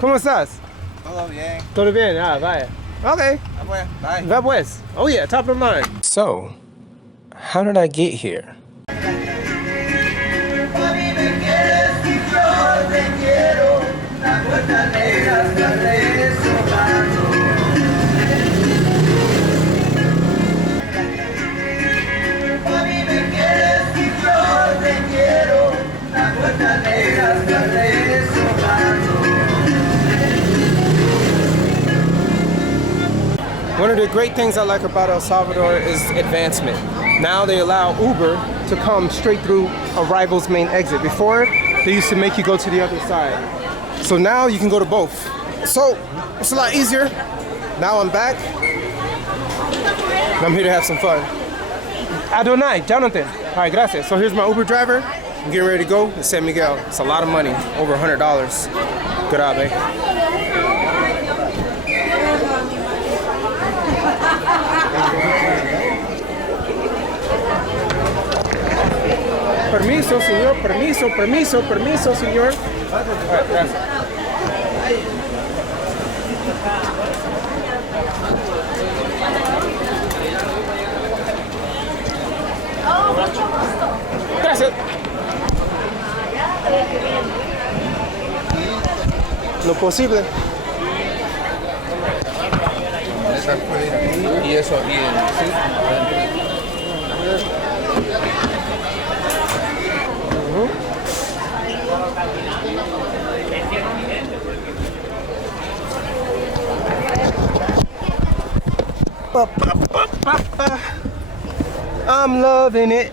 ¿Cómo estás? Todo bien. Todo bien, ah, vaya. Okay. Bye. Va pues. Oh yeah, top of the line. So, how did I get here? One of the great things I like about El Salvador is advancement. Now they allow Uber to come straight through Arrival's main exit. Before, they used to make you go to the other side. So now you can go to both. So it's a lot easier. Now I'm back. And I'm here to have some fun. Adonai, Jonathan. All right, gracias. So here's my Uber driver. I'm getting ready to go to San Miguel. It's a lot of money, over $100. Good job, eh? Permiso, señor, permiso, permiso, permiso, señor. Right, gracias. Gracias. Lo posible. Y eso bien, ¿sí? I'm loving it.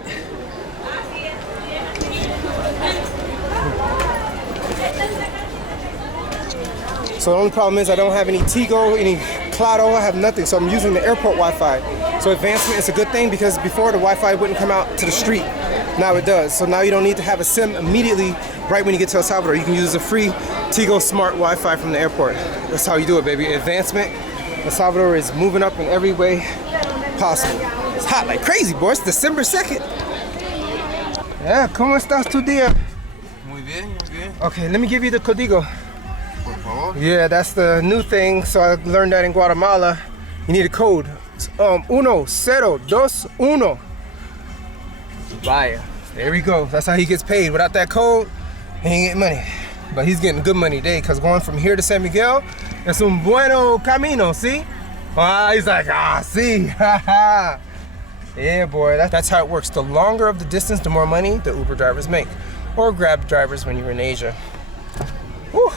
So the only problem is I don't have any Tigo, any Claro, I have nothing. So I'm using the airport Wi-Fi. So advancement is a good thing because before the Wi-Fi wouldn't come out to the street. Now it does. So now you don't need to have a SIM immediately right when you get to El Salvador. You can use the free Tigo Smart Wi-Fi from the airport. That's how you do it, baby. Advancement. El Salvador is moving up in every way possible. It's hot like crazy, boy. It's December 2nd. Yeah, ¿cómo estás tu día? Muy bien, muy bien. Okay, let me give you the código. Por favor. Yeah, that's the new thing. So I learned that in Guatemala. You need a code. 1021. Vaya. There we go. That's how he gets paid. Without that code, he ain't getting money. But he's getting good money today because going from here to San Miguel, es un bueno camino, see? He's like, see, haha. Yeah, boy, that's how it works. The longer of the distance, the more money the Uber drivers make. Or Grab drivers when you're in Asia. Whew.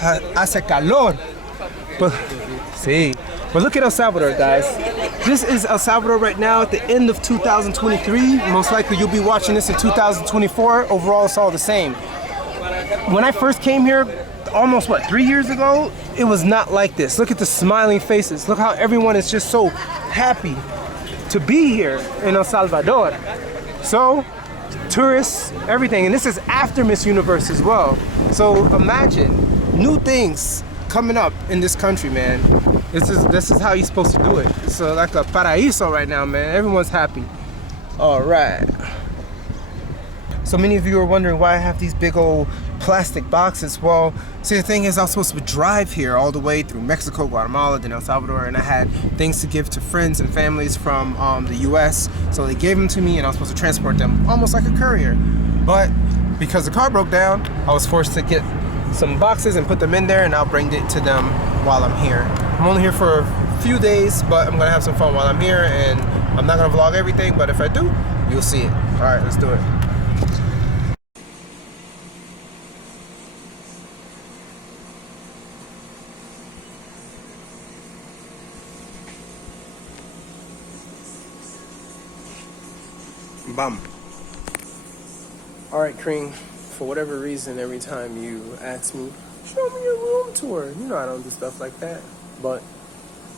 Hace calor. But, see. But look at El Salvador, guys. This is El Salvador right now at the end of 2023. Most likely you'll be watching this in 2024. Overall, it's all the same. When I first came here, almost 3 years ago, it was not like this. Look at the smiling faces. Look how everyone is just so happy to be here in El Salvador. So, tourists, everything. And this is after Miss Universe as well. So imagine new things coming up in this country, man. This is how you're supposed to do it. It's like a paraíso right now, man. Everyone's happy. All right. So many of you are wondering why I have these big old plastic boxes. Well, see, the thing is, I was supposed to drive here all the way through Mexico, Guatemala, then El Salvador, and I had things to give to friends and families from the US. So they gave them to me, and I was supposed to transport them almost like a courier. But because the car broke down, I was forced to get some boxes and put them in there, and I'll bring it to them while I'm here. I'm only here for a few days, but I'm gonna have some fun while I'm here, and I'm not gonna vlog everything, but if I do, you'll see it. All right, let's do it. Bum. All right, Cream. For whatever reason, every time you ask me, show me your room tour. You know I don't do stuff like that, but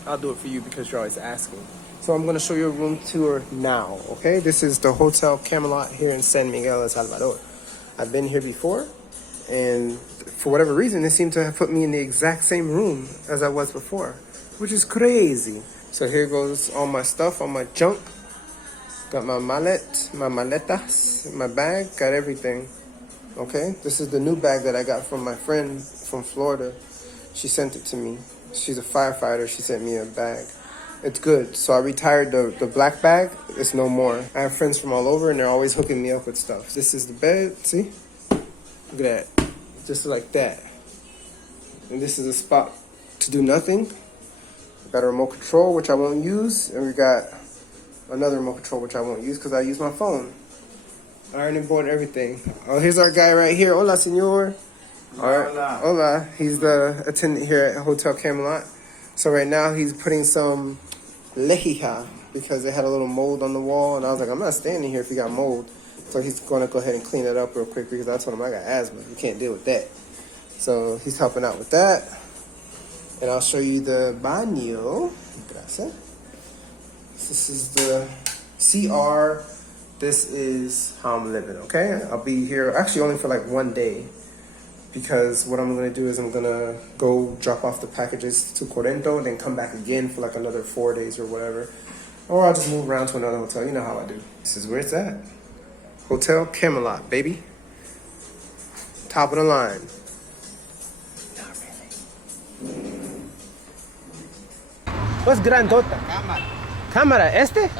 I'll do it for you because you're always asking. So I'm gonna show you a room tour now, okay? This is the Hotel Camelot here in San Miguel, El Salvador. I've been here before, and for whatever reason, they seem to have put me in the exact same room as I was before, which is crazy. So here goes all my stuff, all my junk. Got my mallet, my maletas, my bag, got everything. Okay, this is the new bag that I got from my friend from Florida. She sent it to me. She's a firefighter. She sent me a bag. It's good. So I retired the black bag. It's no more. I have friends from all over and they're always hooking me up with stuff. This is the bed. See? Look at that. Just like that. And this is a spot to do nothing. We got a remote control, which I won't use. And we got another remote control, which I won't use because I use my phone. Ironing board, everything. Oh, here's our guy right here. Hola, senor. All right. Hola. Hola. He's the attendant here at Hotel Camelot. So right now he's putting some lejija because they had a little mold on the wall. And I was like, I'm not standing here if you got mold. So he's going to go ahead and clean it up real quick because I told him I got asthma. You can't deal with that. So he's helping out with that. And I'll show you the baño. Gracias. This is the CR. This is how I'm living, okay? I'll be here actually only for like 1 day because what I'm gonna do is I'm gonna go drop off the packages to Corrento and then come back again for like another 4 days or whatever. Or I'll just move around to another hotel. You know how I do. This is where it's at. Hotel Camelot, baby. Top of the line. Not really. What's grandota? Cámara. Este?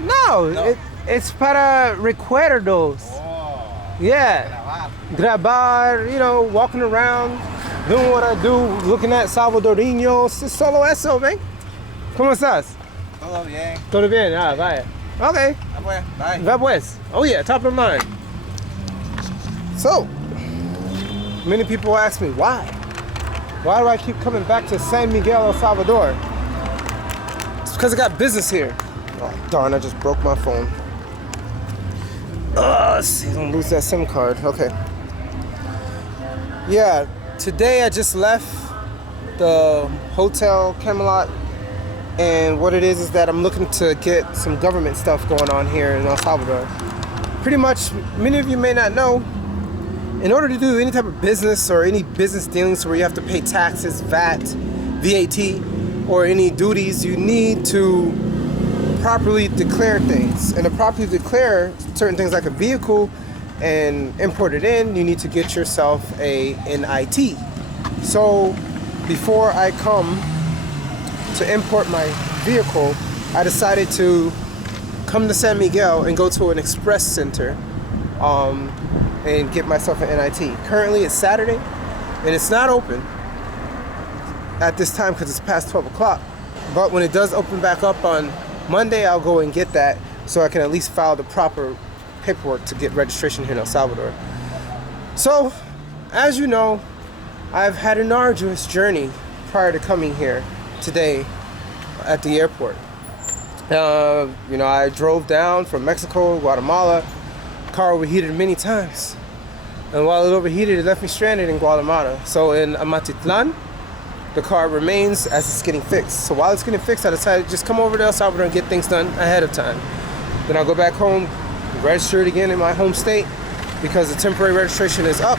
No. It's para recuerdos. Oh, Yeah. Grabar, you know, walking around, doing what I do, looking at Salvadorinos. Es solo eso, man. ¿Cómo estás? todo bien. Todo bien. Ah, vaya. Okay. Ah, pues, bye. Va pues. Oh yeah, top of the line. So, many people ask me why. Why do I keep coming back to San Miguel, El Salvador? It's because I got business here. Oh, darn, I just broke my phone. See, don't lose that SIM card. Okay. Yeah, today I just left the Hotel Camelot, and what it is that I'm looking to get some government stuff going on here in El Salvador. Pretty much, many of you may not know, in order to do any type of business or any business dealings where you have to pay taxes, VAT, or any duties, you need to properly declare things. And to properly declare certain things like a vehicle and import it in, you need to get yourself a NIT. So before I come to import my vehicle, I decided to come to San Miguel and go to an express center and get myself an NIT. Currently it's Saturday and it's not open at this time because it's past 12 o'clock. But when it does open back up on Monday, I'll go and get that so I can at least file the proper paperwork to get registration here in El Salvador. So, as you know, I've had an arduous journey prior to coming here today at the airport. You know, I drove down from Mexico, Guatemala. Car overheated many times. And while it overheated, it left me stranded in Guatemala. So in Amatitlan, the car remains as it's getting fixed. So while it's getting fixed, I decided to just come over to El Salvador and get things done ahead of time. Then I'll go back home, register it again in my home state because the temporary registration is up.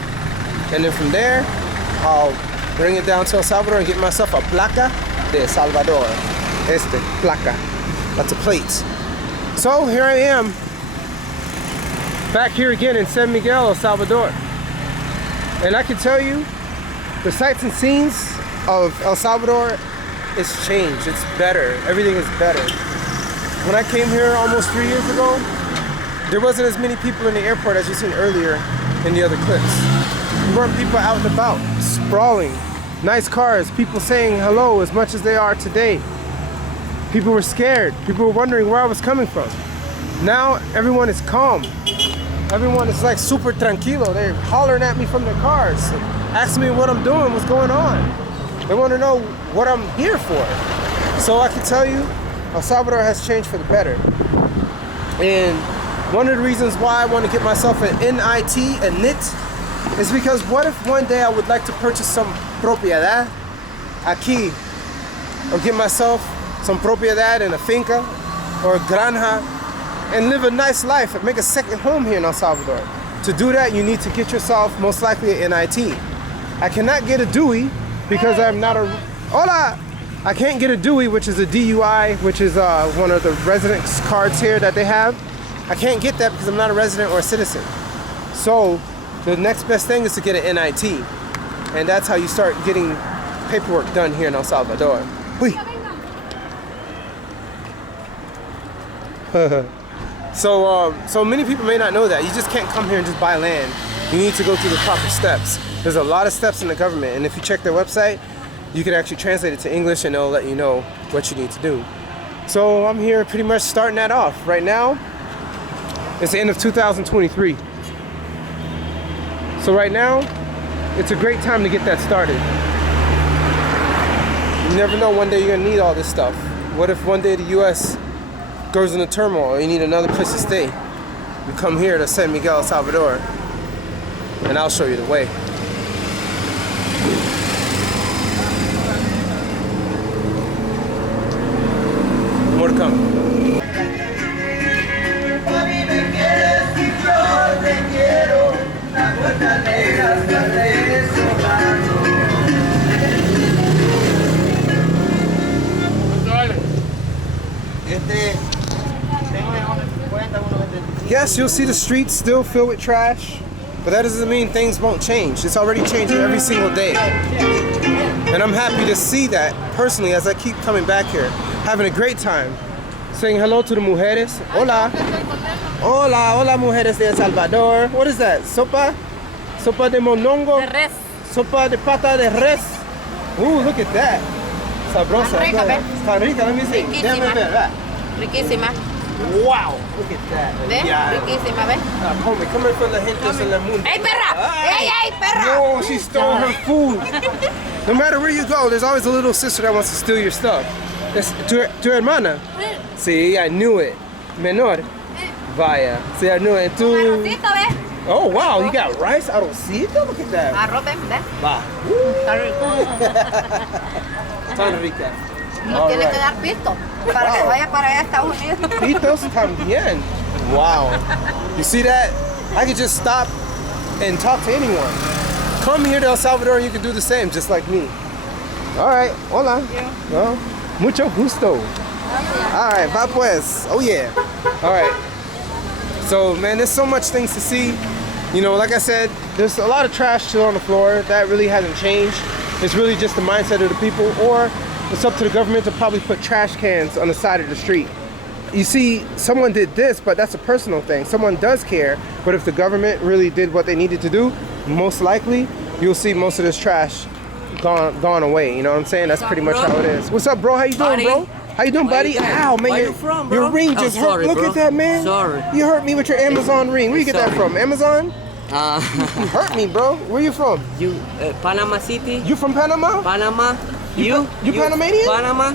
And then from there, I'll bring it down to El Salvador and get myself a placa de Salvador. Este, placa. That's a plate. So here I am, back here again in San Miguel, El Salvador. And I can tell you, the sights and scenes of El Salvador is changed. It's better. Everything is better. When I came here almost 3 years ago, there wasn't as many people in the airport as you've seen earlier in the other clips. There weren't people out and about, sprawling, nice cars, people saying hello as much as they are today. People were scared. People were wondering where I was coming from. Now everyone is calm. Everyone is like super tranquilo. They're hollering at me from their cars, asking me what I'm doing, what's going on. They want to know what I'm here for. So I can tell you, El Salvador has changed for the better. And one of the reasons why I want to get myself an NIT, a NIT, is because what if one day I would like to purchase some propiedad aquí, or get myself some propiedad in a finca or a granja and live a nice life and make a second home here in El Salvador. To do that, you need to get yourself most likely an NIT. I cannot get a DUI because I'm not a... Hola! I can't get a DUI, which is a DUI, which is one of the residence cards here that they have. I can't get that because I'm not a resident or a citizen. So the next best thing is to get an NIT. And that's how you start getting paperwork done here in El Salvador. So many people may not know that. You just can't come here and just buy land. You need to go through the proper steps. There's a lot of steps in the government, and if you check their website, you can actually translate it to English and it'll let you know what you need to do. So I'm here pretty much starting that off. Right now, it's the end of 2023. So right now, it's a great time to get that started. You never know, one day you're gonna need all this stuff. What if one day the US goes into turmoil, you need another place to stay? You come here to San Miguel, Salvador, and I'll show you the way. More to come. Yes, you'll see the streets still filled with trash, but that doesn't mean things won't change. It's already changing every single day. And I'm happy to see that personally as I keep coming back here, having a great time. Saying hello to the mujeres. Hola. Hola, hola mujeres de El Salvador. What is that? Sopa? Sopa de mondongo? De res. Sopa de pata de res. Ooh, look at that. Sabrosa. Está rica, ¿ves? Está rica, let me see. Riquísima. Déjame ver, va. Riquísima. Wow, look at that. ¿Ves? Yeah. Riquísima, ¿ves? Come for la gente en el mundo. ¡Ey, perra! Ay. ¡Ey, perra! No, she stole her food. No matter where you go, there's always a little sister that wants to steal your stuff. It's tu hermana. Sí, I knew it. Menor. Vaya. Sí, I knew it. Un Tu... arrocito, ¿ves? Oh, wow, you got rice? I don't see it. Look at that. Arroz, ¿ves? ¿Ves? Va. Está rico. Tan rica. No All tiene right. que dar pisto para que Wow. vaya para allá a Estados Unidos. Pitos también. Wow. You see that? I could just stop and talk to anyone. Come here to El Salvador and you can do the same, just like me. All right. Hola. No. Mucho gusto. All right. Va pues. Oh yeah. All right. So man, there's so much things to see. You know, like I said, there's a lot of trash still on the floor. That really hasn't changed. It's really just the mindset of the people, or it's up to the government to probably put trash cans on the side of the street. You see, someone did this, but that's a personal thing. Someone does care, but if the government really did what they needed to do, most likely you'll see most of this trash gone away. You know what I'm saying? That's pretty much how it is. What's up, bro? How you doing, bro? How you doing, buddy? Ow, man, Where you from, bro? your ring Oh, just hurt. sorry, Look bro. at that, man. Sorry. You hurt me with your Amazon ring. Where you get that Sorry. from? Amazon? You hurt me, bro. Where you from? You Panama City, You from Panama? Panama. You Panamanian? Panama,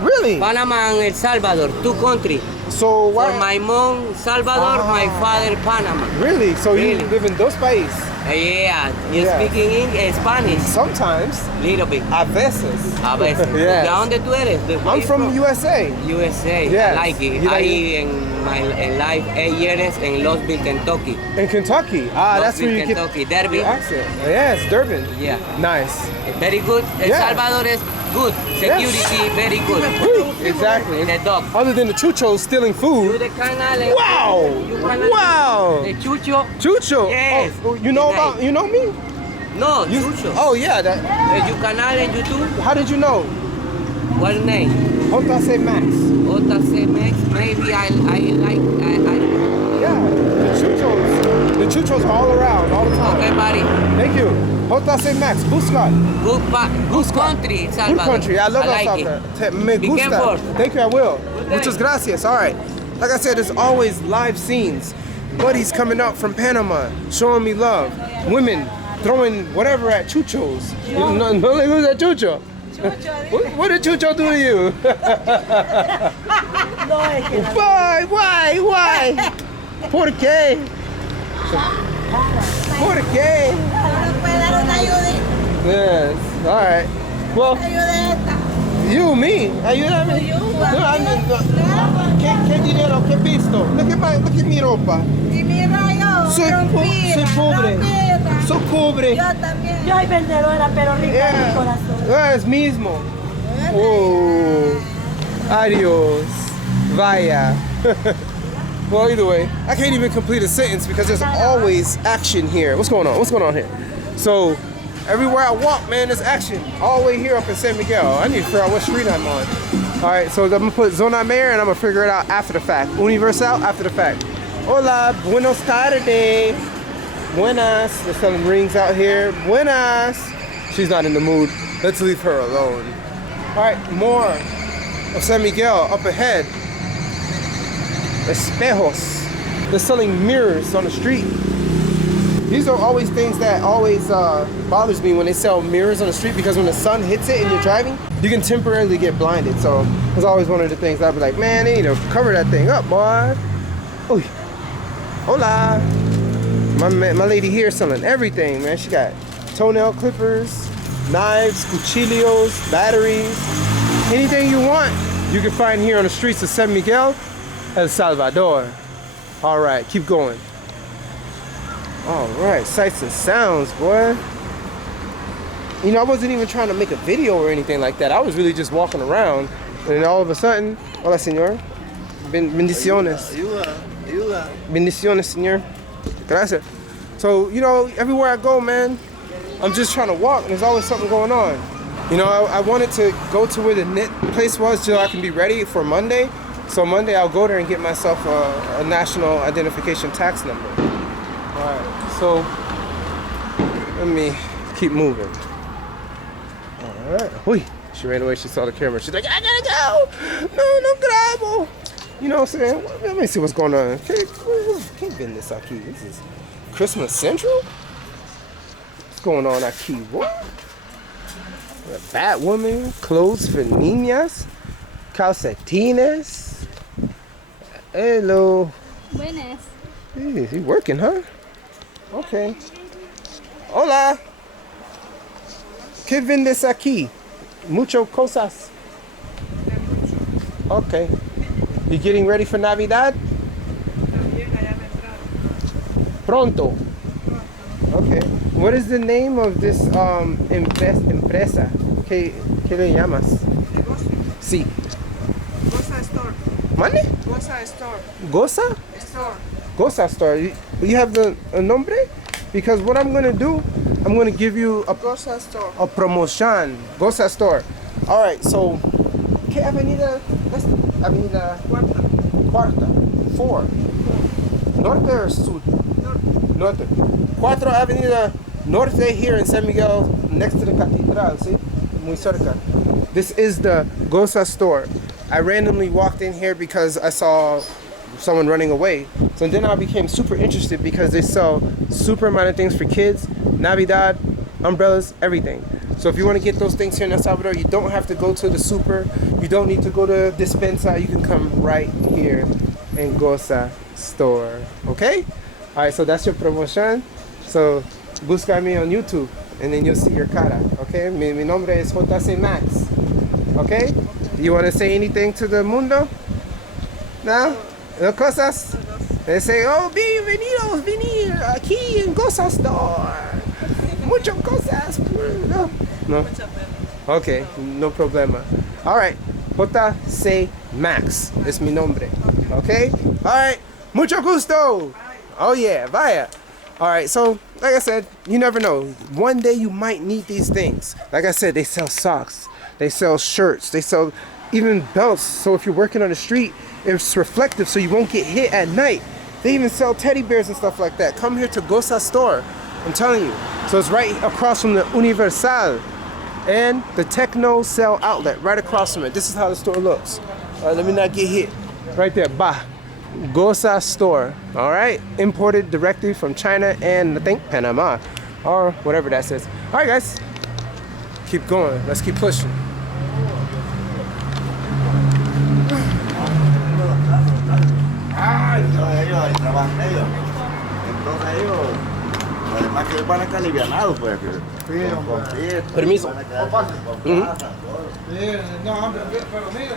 Really? Panama and El Salvador, two countries. So why? For my mom, Salvador, my father, Panama. Really? So you Really. live in dos países? Yeah, you Yeah. speaking Spanish, Sometimes. little bit. A veces. A veces. Yes. ¿De dónde tú eres? Where I'm you from USA. USA. Yes. I like it. You like I in my life 8 years in Louisville, Kentucky. In Kentucky. Ah, that's where you get Kentucky, Derby. your accent. Yes, Durban. Yeah. Nice. Very good. El Yeah. Salvador is good. Security, very good. Woo, exactly. The dog. Other than the chuchos stealing You food. the canal. Wow! Wow! The chucho. Chucho. Yes. Oh, you know Nice. about? You know me? No, You, chucho. oh yeah. That. You canal in YouTube. How did you know? What name? Cee Max. Cee Max. Maybe I like. Yeah. The chuchos are all around, all the time. Okay, buddy. Thank you. Cee Max. Buscar. Good country, El Good Salvador. country. I love El like Salvador. it. Me Be gusta. careful. Thank you. I will. day. Muchas gracias. All right. Like I said, there's always live scenes. Buddies coming up from Panama, showing me love. Women throwing whatever at chuchos. No le gusta chucho. What did chucho do to you? Why? ¿Por qué? ¿Por qué? ¿No puede dar una ayudita? Yes. All right. Well, you, me. Ayúdame. ¿Qué dinero? ¿Qué visto? Look at mi ropa. Y mira yo, Soy pobre. Soy pobre. Yo también. Yo soy vendedora, pero rica de Yeah. corazón. Es mismo. Oh. Adiós. Vaya. Well, either way, I can't even complete a sentence because there's always action here. What's going on? What's going on here? So, everywhere I walk, man, there's action. All the way here up in San Miguel. I need to figure out what street I'm on. All right, so I'm gonna put Zona Mayor and I'm gonna figure it out after the fact. Universal after the fact. Hola, buenos tardes. Buenas. They're selling rings out here. Buenas. She's not in the mood. Let's leave her alone. All right, more of San Miguel up ahead. Espejos. They're selling mirrors on the street. These are always things that always bothers me when they sell mirrors on the street, because when the sun hits it and you're driving, you can temporarily get blinded. So it's always one of the things I'd be like, man, they need to cover that thing up, boy. Oy. Hola. My lady here selling everything, man. She got toenail clippers, knives, cuchillos, batteries, anything you want, you can find here on the streets of San Miguel, El Salvador. All right, keep going. All right, sights and sounds, boy. You know, I wasn't even trying to make a video or anything like that. I was really just walking around, and then all of a sudden, hola, señor. Bendiciones. Ayuda. Bendiciones, señor. Gracias. So, you know, everywhere I go, man, I'm just trying to walk, and there's always something going on. You know, I wanted to go to where the knit place was so I can be ready for Monday. So Monday I'll go there and get myself a national identification tax number. All right, so let me keep moving. All right. Uy, she ran away, she saw the camera. She's like, I gotta go. No grabo. You know what I'm saying? Let me see what's going on. Can't bend this aquí. This is Christmas Central? What's going on aquí? What? A Batwoman, clothes for niñas, calcetines. Hello. Buenas. Hey, he working, huh? Okay. Hola. ¿Qué vendes aquí? Mucho cosas. Okay. You getting ready for Navidad? Pronto. Okay. What is the name of this empresa? ¿Qué le llamas? Sí. Gosa Store. ¿Mande? Gosa Store. Gosa? Store. Gosa Store. You have the nombre? Because what I'm gonna do, I'm gonna give you Gosa Store. a promotion. Gosa Store. All right. So, ¿qué avenida? Avenida Cuarta. 4. Norte or Sur? Norte. 4 Avenida Norte here in San Miguel, next to the Catedral, see? Muy cerca. This is the Gosa Store. I randomly walked in here because I saw someone running away. So then I became super interested because they sell super amount of things for kids, Navidad, umbrellas, everything. So if you want to get those things here in El Salvador, you don't have to go to the super. You don't need to go to Despensa. You can come right here in Gosa Store. Okay? All right, so that's your promotion. So busca me on YouTube and then you'll see your cara. Okay? Mi nombre es Cee Max. Okay? You want to say anything to the mundo? No? No cosas? They say, oh, bienvenidos, venir aquí en Gosa Store. Mucho cosas. No? No? Okay, no problema. All right, Cee Max es mi nombre. Okay? All right, mucho gusto. Oh yeah, vaya. All right, so like I said, you never know. One day you might need these things. Like I said, they sell socks, they sell shirts, they sell even belts. So if you're working on the street, it's reflective so you won't get hit at night. They even sell teddy bears and stuff like that. Come here to Gosa Store, I'm telling you. So it's right across from the Universal and the Techno Cell outlet, right across from it. This is how the store looks. Let me not get hit. Right there, bah. Gosa Store, all right? Imported directly from China and I think Panama or whatever that says. All right, guys, keep going. Let's keep pushing. Ellos trabajan ellos. Entonces ellos, además que van a estar alivianados, pues. Permiso. No, hombre, pero mire,